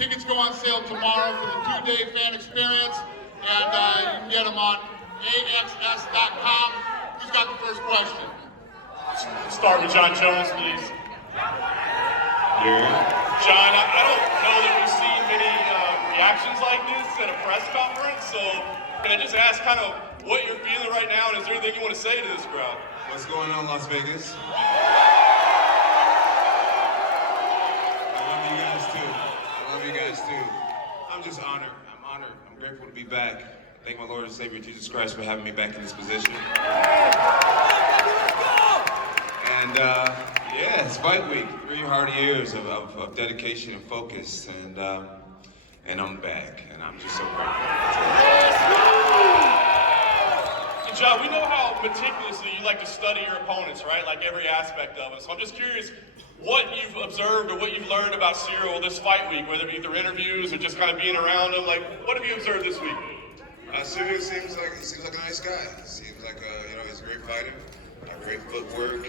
Tickets go on sale tomorrow for the 2-day fan experience, and you can get them on axs.com. Who's got the first question? Start with Jon Jones, please. Yeah. Jon, I don't know that we've seen many reactions like this at a press conference, so can I just ask kind of what you're feeling right now, and is there anything you want to say to this crowd? What's going on, Las Vegas? I love you guys too. I'm just honored. I'm honored. I'm grateful to be back. Thank my Lord and Savior Jesus Christ for having me back in this position. And yeah, it's fight week. 3 hard years of dedication and focus, and I'm back, and I'm just so grateful. And Jon, we know how meticulously you like to study your opponents, right? Like every aspect of it. So I'm just curious what you've observed or what you've learned about Ciryl this fight week, whether it be through interviews or just kind of being around him. Like, what have you observed this week? Ciryl seems like a nice guy. Seems like he's a great fighter, great footwork,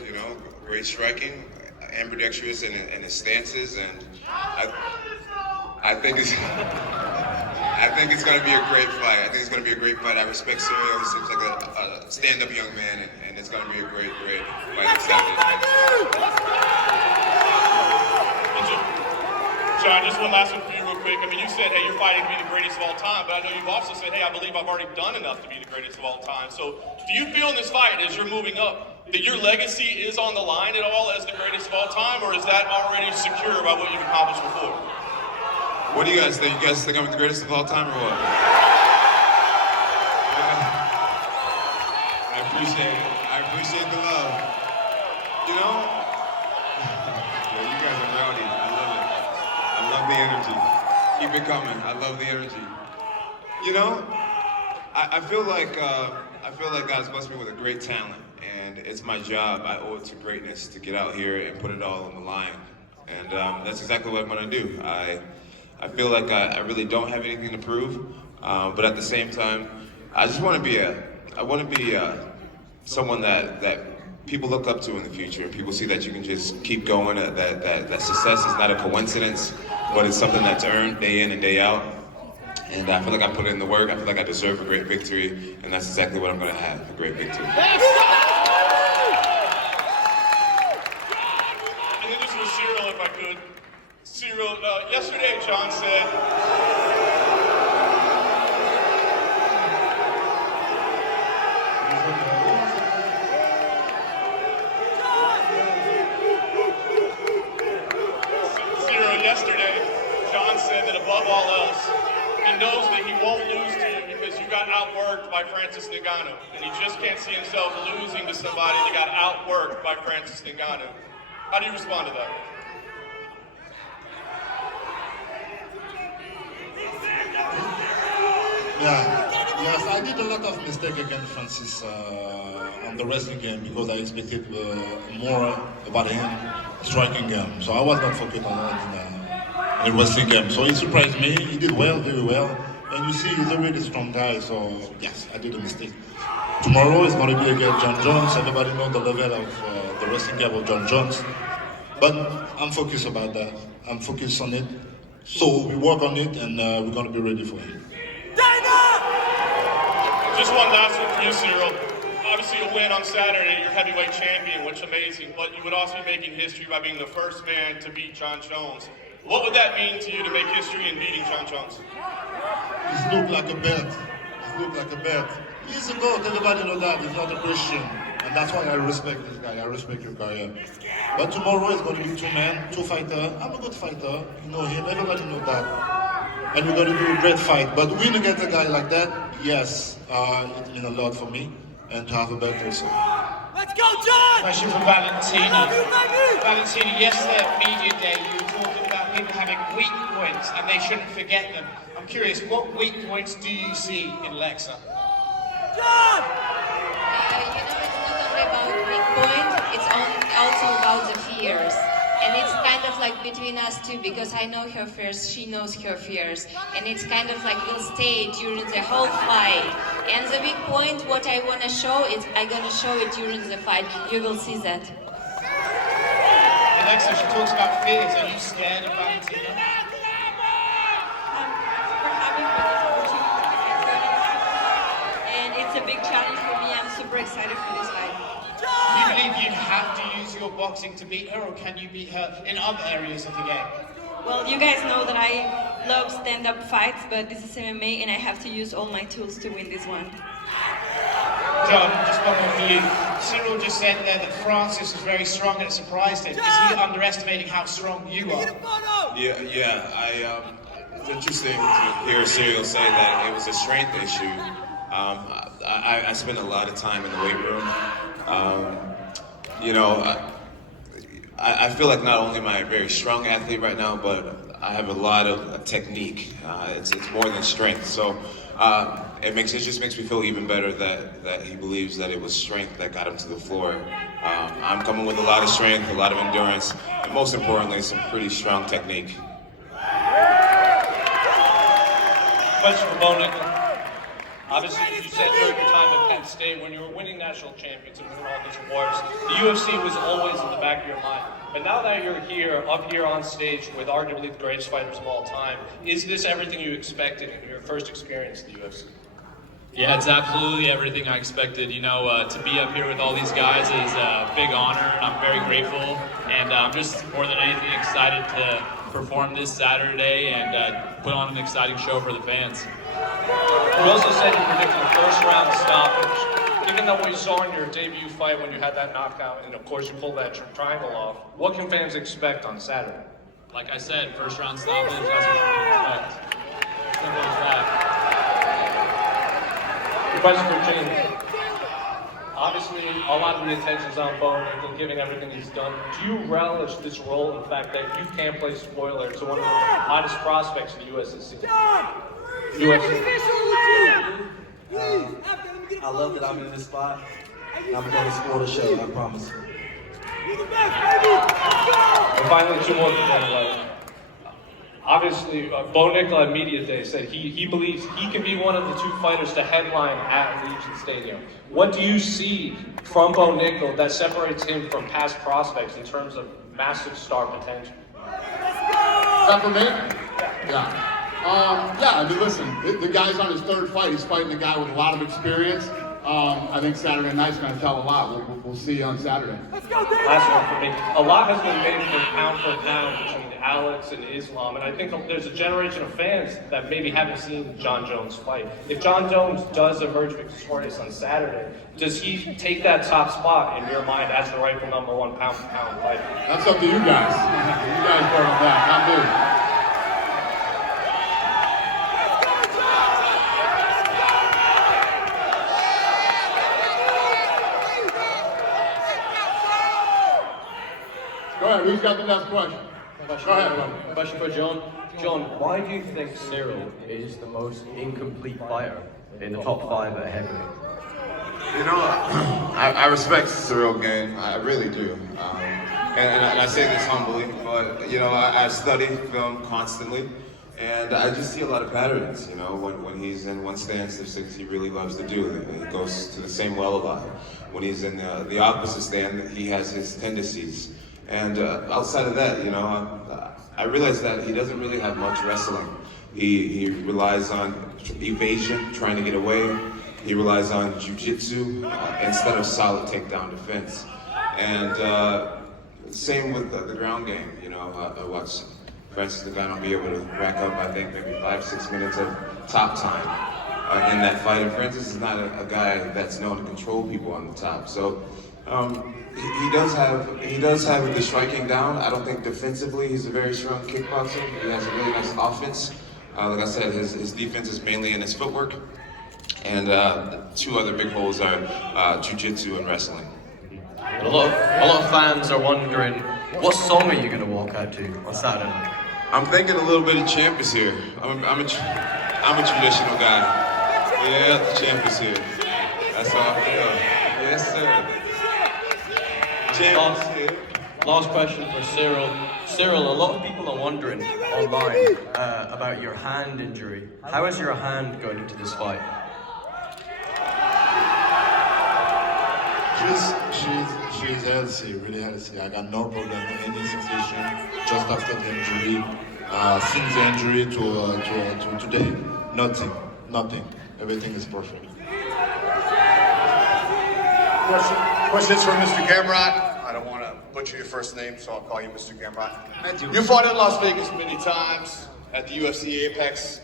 great striking, ambidextrous in his stances, and I think it's going to be a great fight. I think it's going to be a great fight. I respect Ciryl. He seems like a stand-up young man, and it's going to be a great fight on Saturday. Jon, just one last one for you real quick. I mean, you said, hey, you're fighting to be the greatest of all time, but I know you've also said, hey, I believe I've already done enough to be the greatest of all time. So do you feel in this fight, as you're moving up, that your legacy is on the line at all as the greatest of all time, or is that already secure by what you've accomplished before? What do you guys think? You guys think I'm the greatest of all time, or what? I appreciate it. I appreciate the love. Yeah, you guys are rowdy. I love the energy. Keep it coming. I love the energy. I feel like God's blessed me with a great talent, and it's my job. I owe it to greatness to get out here and put it all on the line, and that's exactly what I'm going to do. I feel like I really don't have anything to prove, but at the same time, I just want to be someone that people look up to in the future, and people see that you can just keep going, that success is not a coincidence, but it's something that's earned day in and day out. And I feel like I put in the work. I feel like I deserve a great victory, and that's exactly what I'm going to have, a great victory. And then just with Ciryl, if I could. Ciryl, yesterday Jon said, that above all else, he knows that he won't lose to you because you got outworked by Francis Ngannou, and he just can't see himself losing to somebody that got outworked by Francis Ngannou. How do you respond to that? Yes, I did a lot of mistakes against Francis on the wrestling game because I expected more about him striking game. So I was not focused on the wrestling game. So he surprised me. He did well, very well. And you see, he's a really strong guy. So yes, I did a mistake. Tomorrow is going to be against Jon Jones. Everybody knows the level of the wrestling game of Jon Jones. But I'm focused about that. I'm focused on it. So we work on it, and we're going to be ready for him. Just one last one for you, Ciryl. Obviously a win on Saturday, you're heavyweight champion, which is amazing, but you would also be making history by being the first man to beat Jon Jones. What would that mean to you to make history in beating Jon Jones? He's looked like a bet. He's a GOAT, everybody knows that. He's not a Christian. And that's why I respect this guy. I respect your career. But tomorrow is going to be 2 men, 2 fighters. I'm a good fighter. You know him, everybody knows that. And we're going to do a great fight. But win against a guy like that, yes, it means a lot for me. And to have a belt also. Let's go, Jon! Question for Valentini. Valentini, yesterday at Media Day, you were talking about people having weak points and they shouldn't forget them. I'm curious, what weak points do you see in Lexa? Jon! It's not only about weak points, it's also about the fears. And it's kind of like between us two, because I know her fears, she knows her fears. And it's kind of like we'll stay during the whole fight. And the big point, what I want to show, is I'm going to show it during the fight. You will see that. Alexa, she talks about fears. Are you scared of Valentina? it's a big challenge for me. I'm super excited for this fight. Do you believe you'd have to use your boxing to beat her, or can you beat her in other areas of the game? Well, you guys know that I love stand-up fights, but this is MMA and I have to use all my tools to win this one. Jon, just one more for you. Ciryl just said there that Francis is very strong and it surprised him. Is he underestimating how strong you are? It's interesting to hear Ciryl say that it was a strength issue. I spent a lot of time in the weight room. I feel like not only am I a very strong athlete right now, but I have a lot of technique. It's more than strength. So it just makes me feel even better that he believes that it was strength that got him to the floor. I'm coming with a lot of strength, a lot of endurance, and most importantly, some pretty strong technique. Question for Bo Nickal. Obviously, you said during your time at Penn State, when you were winning national champions and winning all these awards, the UFC was always in the back of your mind. But now that you're here, up here on stage with arguably the greatest fighters of all time, is this everything you expected in your first experience at the UFC? Yeah, it's absolutely everything I expected. You know, to be up here with all these guys is a big honor, and I'm very grateful. And I'm just more than anything excited to perform this Saturday and put on an exciting show for the fans. You also said you predicted a first-round stoppage. Given that what you saw in your debut fight when you had that knockout, and of course you pulled that triangle off, what can fans expect on Saturday? Like I said, first-round stoppage, that's what you can expect. Simple as that. Question for James. Obviously, a lot of the attention's on Bo Nickal, given everything he's done. Do you relish this role, in fact, that you can't play spoiler to one of the hottest prospects in the UFC? I love that I'm in this spot, and I'm going to spoil the show, I promise. And finally, two more for James. Obviously, Bo Nickal at Media Day said he believes he can be one of the two fighters to headline at Legion Stadium. What do you see from Bo Nickal that separates him from past prospects in terms of massive star potential? Is that for me? Yeah. I mean, listen, the guy's on his third fight. He's fighting a guy with a lot of experience. I think Saturday night's going to tell a lot. We'll see you on Saturday. Last one for me. A lot has been made for pound between Alex and Islam, and I think there's a generation of fans that maybe haven't seen Jon Jones fight. If Jon Jones does emerge victorious on Saturday, does he take that top spot in your mind as the rightful number one pound-for-pound fighter? That's up to you guys. You guys work on that, not me. Go ahead, who's got the next question? Go ahead, buddy. Question for Jon. Jon, why do you think Ciryl is the most incomplete fighter in the top 5 at heavyweight? You know, I respect Ciryl Gane, I really do. And I say this humbly, but you know, I study film constantly, and I just see a lot of patterns. You know, when he's in one stance, there's things he really loves to do. He goes to the same well a lot. When he's in the opposite stand, he has his tendencies. And outside of that, you know, I realize that he doesn't really have much wrestling. He relies on evasion, trying to get away. He relies on jiu-jitsu instead of solid takedown defense. And same with the ground game. You know, I watched Francis Ngannou be able to rack up, I think, maybe 5-6 minutes of top time in that fight. And Francis is not a guy that's known to control people on the top. So. He does have the striking down. I don't think defensively he's a very strong kickboxer. He has a really nice offense. Like I said, his defense is mainly in his footwork. And two other big holes are jiu-jitsu and wrestling. A lot of fans are wondering, what song are you going to walk out to on Saturday night? I'm thinking a little bit of Champ is here. I'm a traditional guy. Yeah, the Champ is here. That's how I feel. Yes, sir. Last question for Ciryl. Ciryl, a lot of people are wondering online about your hand injury. How is your hand going into this fight? She's healthy, really healthy. I got no problem with any sensation just after the injury. Since the injury to today, nothing. Everything is perfect. Questions for Mr. Gamrot. I don't want to butcher your first name, so I'll call you Mr. Gamrot. You fought in Las Vegas many times at the UFC Apex.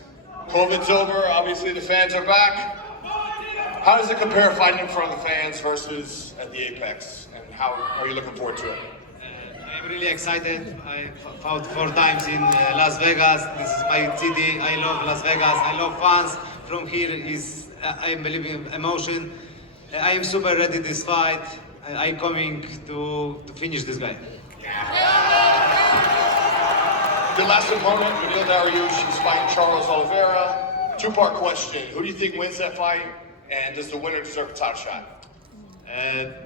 COVID's over, obviously the fans are back. How does it compare fighting in front of the fans versus at the Apex? And how are you looking forward to it? I'm really excited. I fought 4 times in Las Vegas. This is my city. I love Las Vegas. I love fans. From here is unbelievable emotion. I am super ready this fight. I'm coming to finish this guy. Your last opponent, Beneil Dariush, is fighting Charles Oliveira. 2-part question. Who do you think wins that fight? And does the winner deserve a title shot?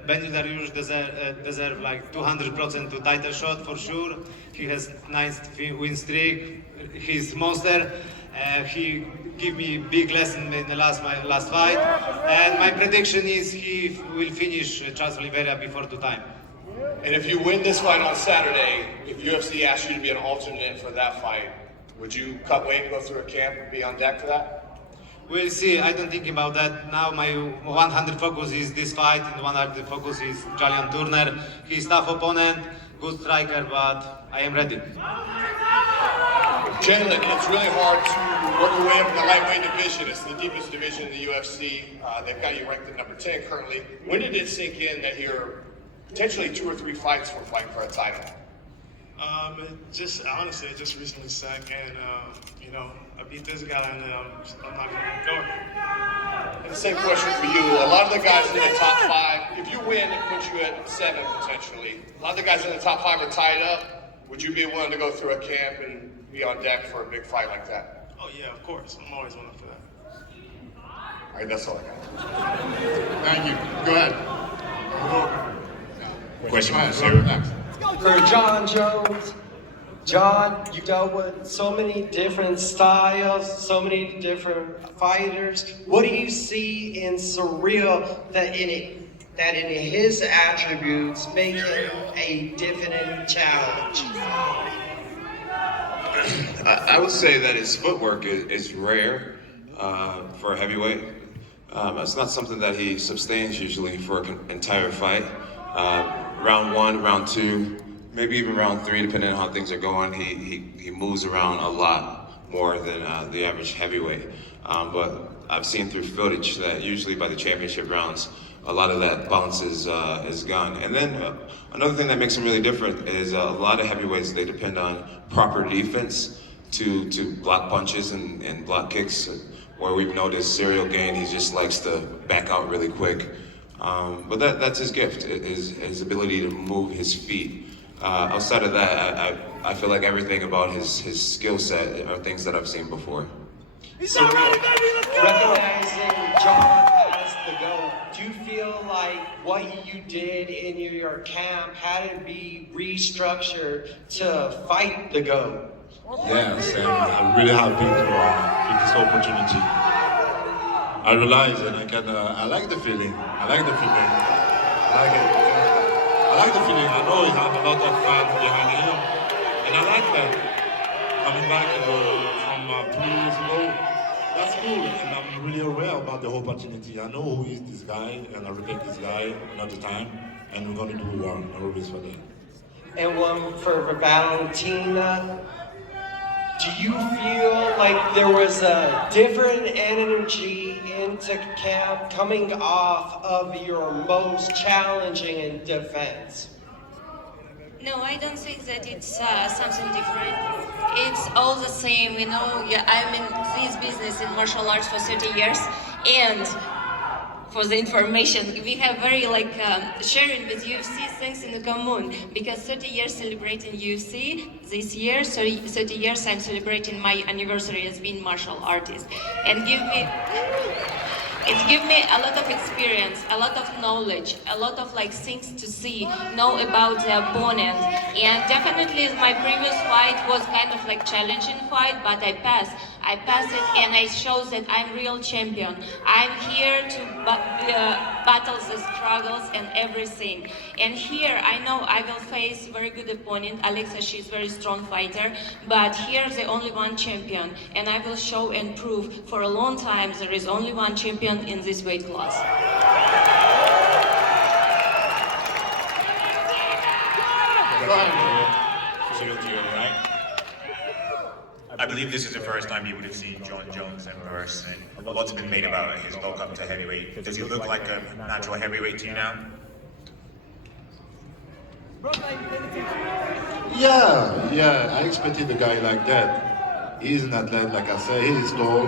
Beneil Dariush deserve like 200% to title shot for sure. He has nice win streak. He's monster. He gave me big lesson in the my last fight. And my prediction is he will finish Charles Oliveira before the time. And if you win this fight on Saturday, if UFC asked you to be an alternate for that fight, would you cut weight, go through a camp, and be on deck for that? We'll see. I don't think about that. Now my 100 focus is this fight, and 100 focus is Julian Turner. He's tough opponent, good striker, but I am ready. Jalen, it's really hard to work your way up in the lightweight division. It's the deepest division in the UFC. They've got you ranked at number 10 currently. When did it sink in that you're potentially 2 or 3 fights for fighting for a title? Honestly, it just recently sank in. I beat this guy and I'm not going to go. And the same question for you. A lot of the guys in the top 5, if you win, it puts you at 7 potentially. A lot of the guys in the top 5 are tied up. Would you be willing to go through a camp and be on deck for a big fight like that? Oh yeah, of course. I'm always willing for that. All right, that's all I got. Thank you. Go ahead. Question for Ciryl next. For Jon Jones. Jon, you dealt with so many different styles, so many different fighters. What do you see in Ciryl that in his attributes make him a definite challenge? I would say that his footwork is rare for a heavyweight. It's not something that he sustains usually for an entire fight. Round 1, round 2, maybe even round 3, depending on how things are going, he moves around a lot more than the average heavyweight. But I've seen through footage that usually by the championship rounds, a lot of that bounce is gone. And then another thing that makes him really different is a lot of heavyweights, they depend on proper defense to block punches and block kicks. Where we've noticed Ciryl Gane, he just likes to back out really quick. But that's his gift, his ability to move his feet. Outside of that, I feel like everything about his skill set are things that I've seen before. He's not ready, baby, let's go! Recognizing Jon as the GOAT, do you feel like what you did in your camp had to be restructured to fight the GOAT? Yes, and I'm really happy to get this opportunity. I realize and I like the feeling. I like the feeling. I like it. I like the feeling. I know he has a lot of fans behind him, and I like that. Coming back from 3 years ago, that's cool, and I'm really aware about the opportunity. I know who is this guy, and I respect this guy another time, and we're gonna do well. I'm always for that. And one for Valentina. Do you feel like there was a different energy into camp coming off of your most challenging in defense? No, I don't think that it's something different. It's all the same, you know. Yeah, I'm in this business in martial arts for 30 years, and for the information, we have very sharing with UFC things in common, because 30 years celebrating UFC this year, so 30 years I'm celebrating my anniversary as being martial artist, and it's give me a lot of experience, a lot of knowledge, a lot of things to see, know about the opponent. And definitely my previous fight was kind of challenging fight, but I passed it, and I show that I'm real champion. I'm here to battle the struggles and everything. And here I know I will face very good opponent. Alexa, she's very strong fighter, but here the only one champion, and I will show and prove for a long time there is only one champion in this weight class. Ciryl Gane, right? I believe this is the first time you would have seen Jon Jones in person. A lot's been made about his bulk up to heavyweight. Does he look like a natural heavyweight to you now? Yeah, I expected a guy like that. He's an athlete, like I said, he's tall,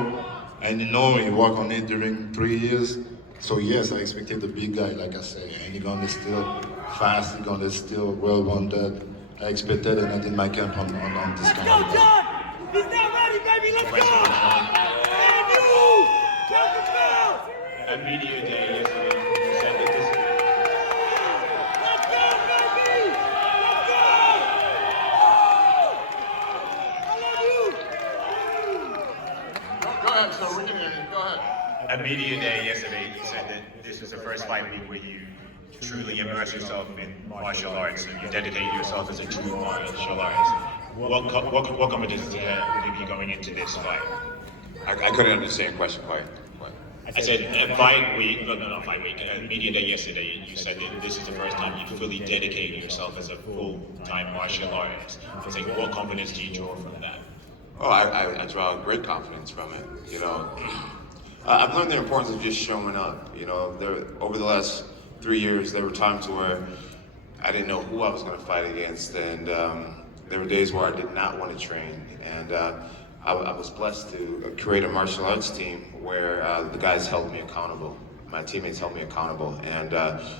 and you know he worked on it during 3 years. So yes, I expected a big guy, like I said, and he's gonna still fast, he's gonna still well-rounded. I expected, and I did my camp on this kind of guy. He's not ready, baby. Let's go. And you. Count the bell. At media day yesterday, you said that this. Let's go, baby. Let's go. I love you. Go ahead, sir. We can hear you. Go ahead. At media day yesterday, you said that this was the first fight week where you truly immerse yourself in martial arts and you dedicate yourself as a true martial artist. What competitions do you have going into this fight? I couldn't understand the question quite. I said fight week, not fight week, media day yesterday, you said that this is the first time you fully dedicate yourself as a full-time martial artist. I was like, what confidence do you draw from that? Oh, I draw great confidence from it. You know, I've learned the importance of just showing up. You know, over the last 3 years, there were times where I didn't know who I was going to fight against, and there were days where I did not want to train. And I was blessed to create a martial arts team where the guys held me accountable. My teammates held me accountable, and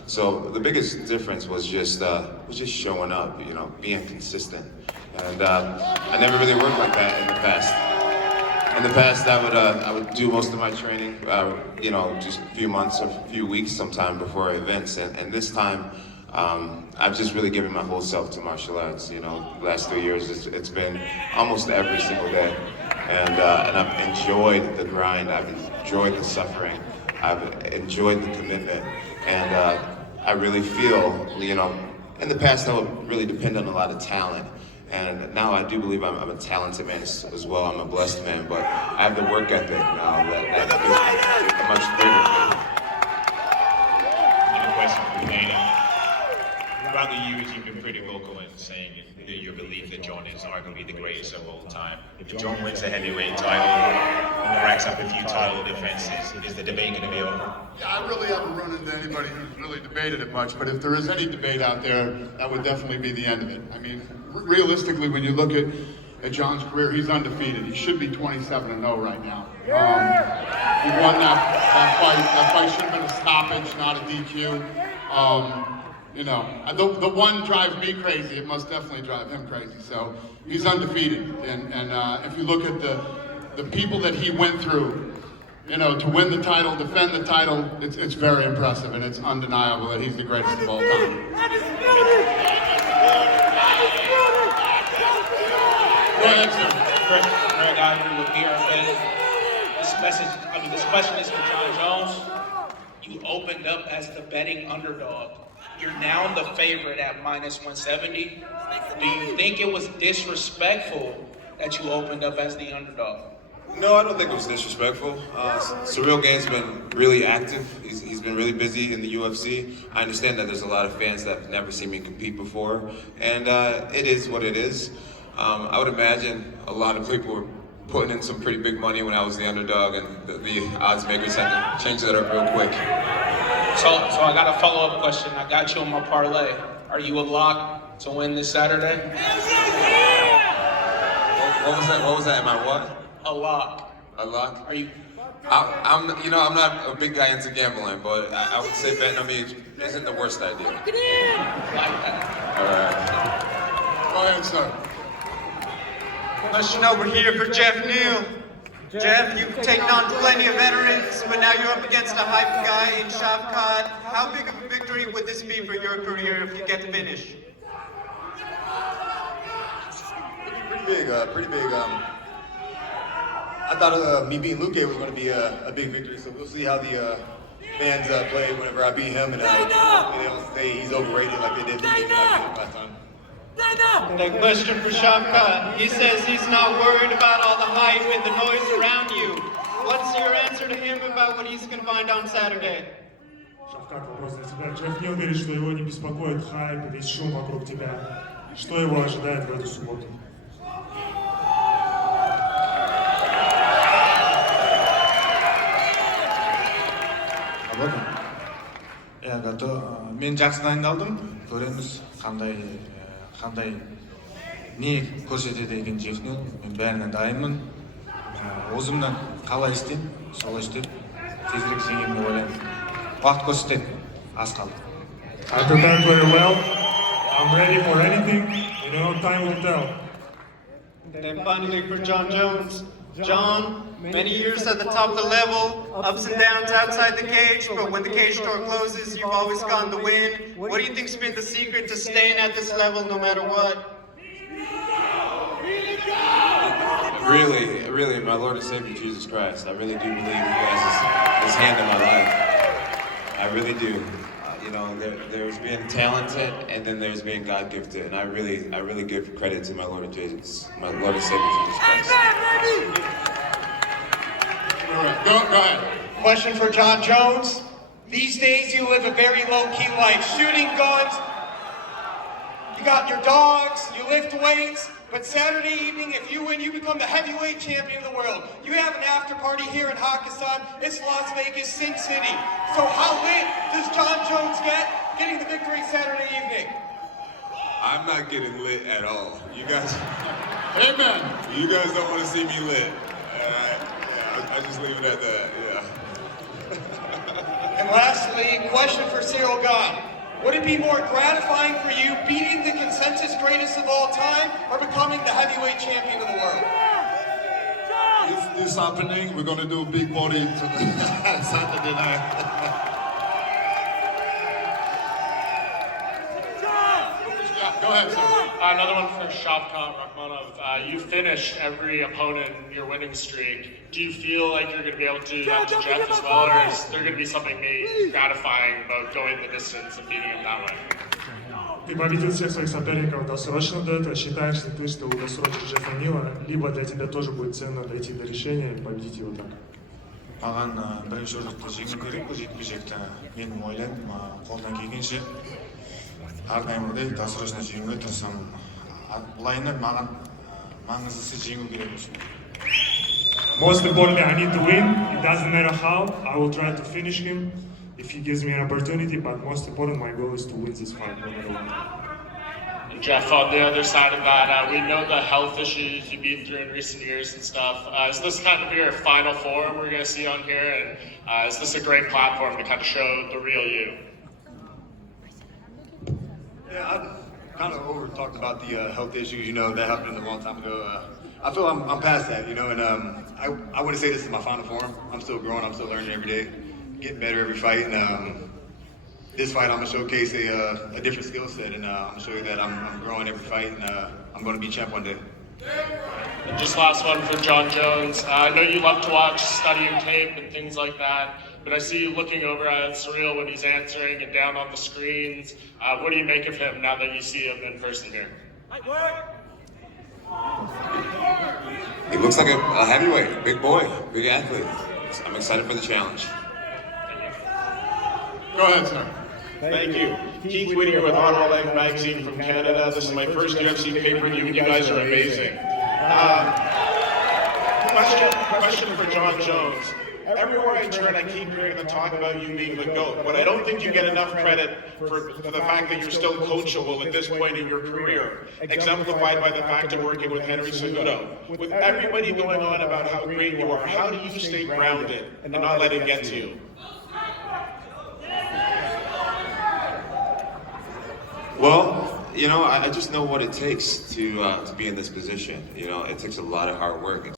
so the biggest difference was just showing up. You know, being consistent. And I never really worked like that in the past. In the past, I would do most of my training, you know, just a few months or a few weeks sometime before events. And this time, I've just really given my whole self to martial arts. You know, the last 3 years, it's been almost every single day. And I've enjoyed the grind, I've enjoyed the suffering, I've enjoyed the commitment. And I really feel, you know, in the past, I would really depend on a lot of talent. And now I do believe I'm a talented man as well. I'm a blessed man, but I have the work ethic now that is much bigger thing. And a question for Dana. Throughout the years, you've been pretty vocal in saying that your belief that Jon is arguably the greatest of all time. If Jon wins the heavyweight title and racks up a few title defenses, is the debate going to be over? Yeah, I really haven't run into anybody who's really debated it much, but if there is any debate out there, that would definitely be the end of it. I mean, realistically, when you look at Jon's career, he's undefeated. He should be 27-0 right now. He won that fight. That fight should have been a stoppage, not a DQ. You know, the one drives me crazy. It must definitely drive him crazy. So he's undefeated, and if you look at the people that he went through, you know, to win the title, defend the title, it's very impressive, and it's undeniable that he's the greatest of all time. Greg Ivory with BRFA. This question is for Jon Jones. You opened up as the betting underdog. You're now the favorite at -170. Do you think it was disrespectful that you opened up as the underdog? No, I don't think it was disrespectful. Ciryl Gane's been really active. He's been really busy in the UFC. I understand that there's a lot of fans that have never seen me compete before, and it is what it is. I would imagine a lot of people were putting in some pretty big money when I was the underdog, and the odds makers had to change that up real quick. So I got a follow-up question. I got you on my parlay. Are you a lock to win this Saturday? What was that? Am I what? A lock. A lock? Are you? I'm not a big guy into gambling, but I would say betting on me isn't the worst idea. All right. Go ahead, sir. Question over here for Jeff Neal. Jeff, you've taken on plenty of veterans, but now you're up against a hype guy in Shavkat. How big of a victory would this be for your career if you get the finish? Pretty big. I thought me beating Luque was going to be a big victory, so we'll see how the fans play whenever I beat him, and they don't say he's overrated like they did me last time. And a question for Shavkat. He says he's not worried about all the hype and the noise around you. What's your answer to him about what he's going to find on Saturday? Шавкат, вопрос для тебя. Джефф Нил говорит, что его не беспокоит хайп, весь шум вокруг тебя. Что его ожидает в эту субботу? Иә, мен жақсы дайындалдым. Көреміз қандай не көрсетеді екен жекнел. Мен бәріне дайынмын. Өзімнен қалай істеймін, солай істеп, тезірек жеңемін деп ойлаймын. Уақыт көрсетеді, аз қалды. I prepared very well. I'm ready for anything. Time will tell. And finally for Jon Jones. Jon, many years at the top of the level, ups and downs outside the cage, but when the cage door closes, you've always gone to win. What do you think's been the secret to staying at this level no matter what? Really, my Lord and Savior Jesus Christ. I really do believe He has His hand in my life. I really do. There's being talented, and then there's being God gifted, and I really give credit to my Lord and Savior Jesus Christ. Go ahead. Question for Jon Jones. These days you live a very low-key life, shooting guns. You got your dogs, you lift weights, but Saturday evening, if you win, you become the heavyweight champion of the world. You have an after party here in Hakkasan. It's Las Vegas, Sin City. So how lit does Jon Jones get getting the victory Saturday evening? I'm not getting lit at all. You guys, Amen. You guys don't want to see me lit. I just leave it at that. Yeah. And lastly, question for Ciryl Gane. Would it be more gratifying for you beating the consensus greatest of all time or becoming the heavyweight champion of the world? If this is happening, we're going to do a big party Saturday night. Go ahead, sir. Another one for Shavkat Rakhmonov. You finish every opponent in your winning streak. Do you feel like you're going to be able to do that to Jeff as well, or is there going to be something gratifying about going the distance and beating him that way? Ты победил всех своих соперников досрочно до этого. Считаешь ли ты, что удосрочишь Джеффа Нила, либо для тебя тоже будет ценно дойти до решения и победить его так? Маған бірінші жолдықта жеңу керек, бұл жекпе-жекті мен ойлаймын, қолдан келгенше әрдайымдай досрочно жеңуге тырысамын. Былайынан маған маңыздысы жеңу керек үшін. Most importantly, I need to win. It doesn't matter how. I will try to finish him if he gives me an opportunity. But most important, my goal is to win this fight, no matter what. And Jeff, on the other side of that, we know the health issues you've been through in recent years and stuff. Is this kind of your final form we're going to see on here? And is this a great platform to kind of show the real you? Yeah, I've kind of over-talked about the health issues, that happened a long time ago. I feel I'm past that, and I wouldn't say this is my final form. I'm still growing, I'm still learning every day, getting better every fight, and this fight I'm going to showcase a different skill set, and I'm going to show you that I'm growing every fight, and I'm going to be champ one day. And just last one for Jon Jones. I know you love to watch, study your tape and things like that, but I see you looking over at Ciryl when he's answering and down on the screens. What do you make of him now that you see him in person here? He looks like a heavyweight, big boy, big athlete. I'm excited for the challenge. Go ahead, sir. Thank you. Keith Whittier with Honorable Life Magazine from Canada. This is my first UFC pay-per-view. You guys are amazing. Question for Jon Jones. Everywhere I turn, I keep hearing them talk about you being the GOAT, but I don't think you get enough credit for the fact that you're still coachable at this point in your career, exemplified by the fact of working with Henry Cejudo. With everybody going on about how great you are, how do you stay grounded and not let it get to you? Well, I just know what it takes to be in this position. It takes a lot of hard work.